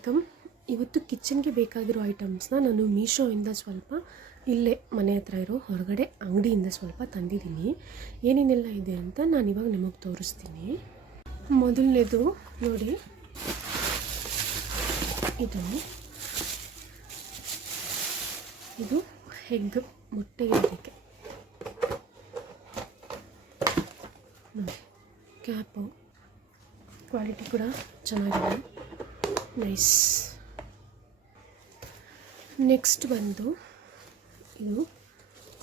Welcome. ಇವತ್ತು ಕಿಚನ್ಗೆ ಬೇಕಾಗಿರೋ ಐಟಮ್ಸ್ನ ನಾನು ಮೀಶೋಯಿಂದ ಸ್ವಲ್ಪ ಇಲ್ಲೇ ಮನೆ ಹತ್ರ ಇರೋ ಹೊರಗಡೆ ಅಂಗಡಿಯಿಂದ ಸ್ವಲ್ಪ ತಂದಿದ್ದೀನಿ. ಏನೇನೆಲ್ಲ ಇದೆ ಅಂತ ನಾನು ಇವಾಗ ನಿಮಗೆ ತೋರಿಸ್ತೀನಿ. ಮೊದಲನೇದು ನೋಡಿ, ಇದು ಎಗ್ ಮೊಟ್ಟೆ ಇಡೋದಕ್ಕೆ ನೋಡಿ, ಕ್ಯಾಪು ಕ್ವಾಲಿಟಿ ಕೂಡ ಚೆನ್ನಾಗಿದೆ, ನೈಸ್. ನೆಕ್ಸ್ಟ್ ಬಂದು ಇದು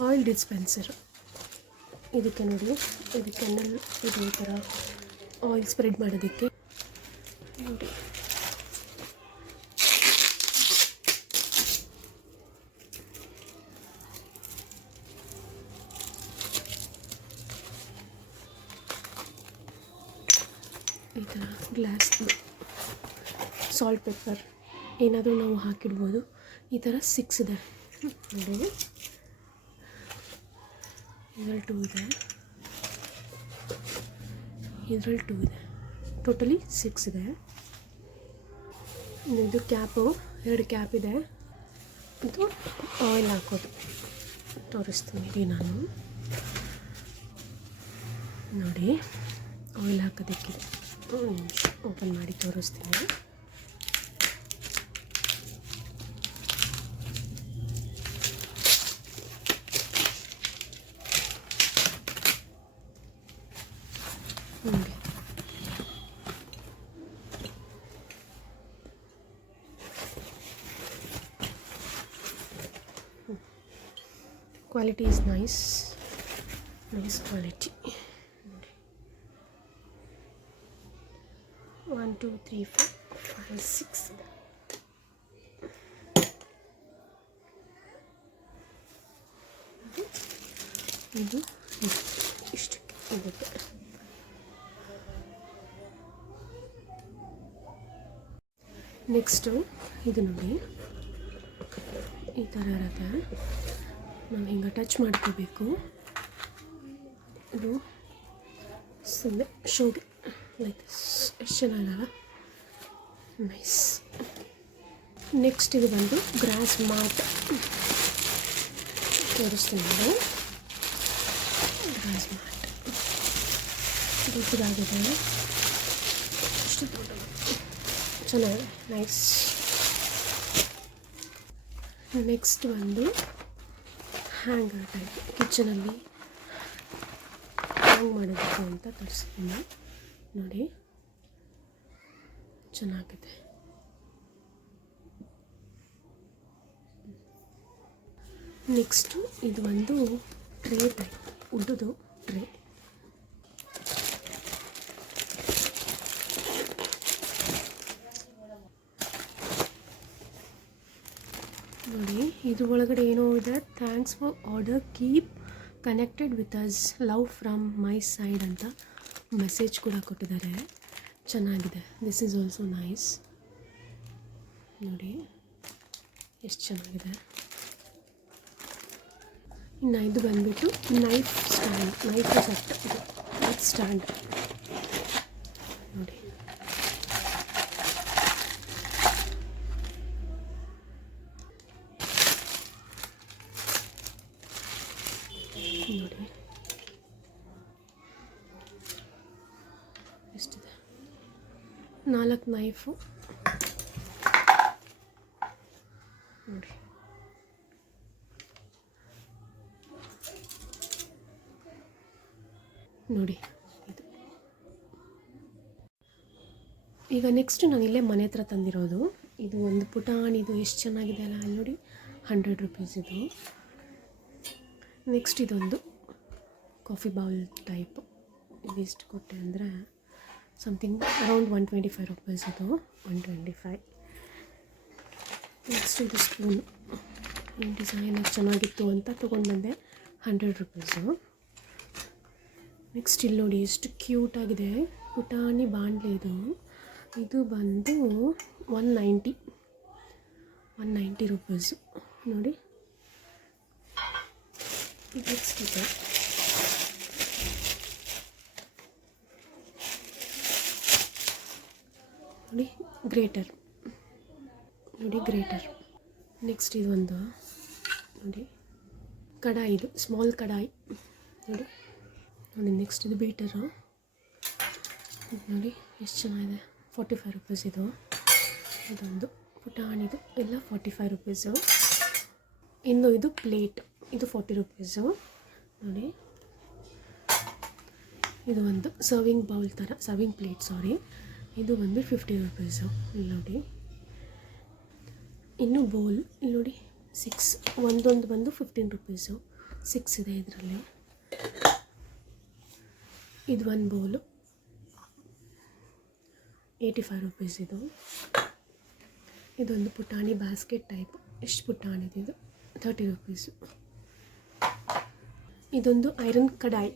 ಆಯಿಲ್ ಡಿಸ್ಪೆನ್ಸರ್. ಇದಕ್ಕೆ ನೋಡಿ, ಇದಕ್ಕೆನ್ನೆಲ್ಲ ಇದು ಈ ಥರ ಆಯಿಲ್ ಸ್ಪ್ರೆಡ್ ಮಾಡೋದಕ್ಕೆ ನೋಡಿ. ಈ ಥರ ಗ್ಲಾಸ್ ಸಾಲ್ಟ್ ಪೆಪ್ಪರ್ ಏನಾದರೂ ನಾವು ಹಾಕಿಡ್ಬೋದು. ಈ ಥರ 6 ಇದೆ ನೋಡಿ, ಇದರಲ್ಲಿ 2 ಇದೆ, ಇದರಲ್ಲಿ 2 ಇದೆ, ಟೋಟಲಿ 6 ಇದೆ. ಇದು ಕ್ಯಾಪು, 2 ಕ್ಯಾಪ್ ಇದೆ. ಇದು ಆಯಿಲ್ ಹಾಕೋದು ತೋರಿಸ್ತೀನಿ ನಾನು ನೋಡಿ. ಆಯಿಲ್ ಹಾಕೋದಕ್ಕಿದೆ, ಓಪನ್ ಮಾಡಿ ತೋರಿಸ್ತೀನಿ. ನೋಡಿ, ಕ್ವಾಲಿಟಿ ಇಸ್ ನೈಸ್ ಕ್ವಾಲಿಟಿ. 1 2 3 4 5 6 ಇದು ಇಷ್ಟಕ್ಕೆ ಇರುತ್ತೆ. ನೆಕ್ಸ್ಟು ಇದು ನೋಡಿ, ಈ ಥರ ಇರುತ್ತೆ. ನಾವು ಹಿಂಗೆ ಟಚ್ ಮಾಡ್ಕೋಬೇಕು. ಇದು ಸುಮ್ಮನೆ ಶೋಗೆ ಲೈಕ್ ಎಷ್ಟು ಚೆನ್ನಾಗಲ್ಲ, ನೈಸ್. ನೆಕ್ಸ್ಟ್ ಇದು ಬಂದು ಗ್ರಾಸ್ ಮ್ಯಾಟ್ ತೋರಿಸ್ತೀನಿ ನಾನು. ಗ್ರಾಸ್ ಮ್ಯಾಟ್ ದೊಡ್ಡದಾಗಿದೆ, ಅಷ್ಟು ದೊಡ್ಡದು, ಚೆನ್ನಾಗಿದೆ, ನೈಸ್. ನೆಕ್ಸ್ಟ್ ಒಂದು ಹ್ಯಾಂಗರ್ ಟೈಪ್ ಕಿಚನಲ್ಲಿ ಹ್ಯಾಂಗ್ ಮಾಡೋದಕ್ಕೆ ಅಂತ ತರಿಸ್ತೀನಿ ನೋಡಿ, ಚೆನ್ನಾಗಿದೆ. ನೆಕ್ಸ್ಟು ಇದು ಒಂದು ಟ್ರೇ ಟೈಪ್, ಉಡ್ಡದು ಟ್ರೇ. ನೋಡಿ, ಇದು ಒಳಗಡೆ ಏನೋ ಇದೆ, thanks for order, keep connected with us, love from my side ಅಂತ ಮೆಸೇಜ್ ಕೂಡ ಕೊಟ್ಟಿದ್ದಾರೆ. ಚೆನ್ನಾಗಿದೆ, ದಿಸ್ ಈಸ್ ಆಲ್ಸೋ ನೈಸ್. ನೋಡಿ ಎಷ್ಟು ಚೆನ್ನಾಗಿದೆ. ಇನ್ನು ಇದು ಬಂದುಬಿಟ್ಟು ನೈಫ್ ಸ್ಟ್ಯಾಂಡ್, ನೈಫ್ ಸೆಟ್, ಇದು ನೈಫ್ ಸ್ಟ್ಯಾಂಡ್ ನೋಡಿ. ನೋಡಿ ಎಷ್ಟಿದೆ, 4 ನೈಫು ನೋಡಿ. ನೋಡಿ ಇದು. ಈಗ ನೆಕ್ಸ್ಟ್ ನಾನು ಇಲ್ಲೇ ಮನೆ ಹತ್ರ ತಂದಿರೋದು, ಇದು ಒಂದು ಪುಟಾಣಿದು ಎಷ್ಟು ಚೆನ್ನಾಗಿದೆ ಅಲ್ಲ, ಅಲ್ಲಿ ನೋಡಿ, 100 ರೂಪೀಸ್ ಇದು. ನೆಕ್ಸ್ಟ್ ಇದೊಂದು ಕಾಫಿ ಬೌಲ್ ಟೈಪ್, ಇದು ಎಷ್ಟು ಕೊಟ್ಟೆ ಅಂದರೆ ಸಮಥಿಂಗ್ ಅರೌಂಡ್ 125 ರೂಪೀಸ್ ಇದು, 125. ನೆಕ್ಸ್ಟ್ ಇದು ಸ್ಪೂನು, ಈ ಡಿಸೈನ್ ಚೆನ್ನಾಗಿತ್ತು ಅಂತ ತೊಗೊಂಡು ಬಂದೆ, 100 ರೂಪೀಸು. ನೆಕ್ಸ್ಟ್ ಇಲ್ಲಿ ನೋಡಿ ಎಷ್ಟು ಕ್ಯೂಟಾಗಿದೆ, ಪುಟಾಣಿ ಬಾಣಲೆ ಇದು. ಇದು ಬಂದು 190 ರೂಪೀಸು ನೋಡಿ. ನೆಕ್ಸ್ಟ್ ಇದೆ ನೋಡಿ, ಗ್ರೇಟರ್ ನೋಡಿ ಗ್ರೇಟರ್. ನೆಕ್ಸ್ಟ್ ಇದು ಒಂದು ನೋಡಿ ಕಡಾಯಿ, ಇದು ಸ್ಮಾಲ್ ಕಡಾಯಿ ನೋಡಿ. ನೆಕ್ಸ್ಟ್ ಇದು ಬೀಟರು ನೋಡಿ ಎಷ್ಟು ಚೆನ್ನಾಗಿದೆ, 45 ರುಪೀಸ್ ಇದು. ಇದೊಂದು ಪುಟಾಣಿದು ಎಲ್ಲ 45 ರುಪೀಸು. ಇನ್ನು ಇದು ಪ್ಲೇಟ್, ಇದು 40 ರುಪೀಸು ನೋಡಿ. ಇದು ಒಂದು ಸರ್ವಿಂಗ್ ಬೌಲ್ ಥರ, ಸರ್ವಿಂಗ್ ಪ್ಲೇಟ್ ಸಾರಿ, ಇದು ಬಂದು 50 ರುಪೀಸು ಇಲ್ಲಿ ನೋಡಿ. ಇನ್ನು ಬೌಲ್ ಇಲ್ಲಿ ನೋಡಿ 6, ಒಂದೊಂದು ಬಂದು 15 ರುಪೀಸು, 6 ಇದೆ ಇದರಲ್ಲಿ. ಇದು ಒಂದು ಬೌಲು 85 ರುಪೀಸ್ ಇದು. ಇದೊಂದು ಪುಟಾಣಿ ಬ್ಯಾಸ್ಕೆಟ್ ಟೈಪ್, ಎಷ್ಟು ಪುಟಾಣಿದು, ಇದು 30 ರುಪೀಸು. ಇದೊಂದು ಐರನ್ ಕಡಾಯಿ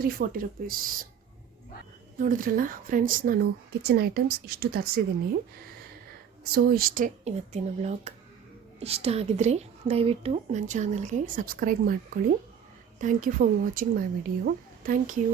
340 ರುಪೀಸ್. ನೋಡಿದ್ರಲ್ಲ ಫ್ರೆಂಡ್ಸ್, ನಾನು ಕಿಚನ್ ಐಟಮ್ಸ್ ಇಷ್ಟು ತರಿಸಿದ್ದೀನಿ. ಸೊ ಇಷ್ಟೇ ಇವತ್ತಿನ ವ್ಲಾಗ್. ಇಷ್ಟ ಆಗಿದರೆ ದಯವಿಟ್ಟು ನನ್ನ ಚಾನಲ್ಗೆ ಸಬ್ಸ್ಕ್ರೈಬ್ ಮಾಡ್ಕೊಳ್ಳಿ. Thank you for watching my video. Thank you.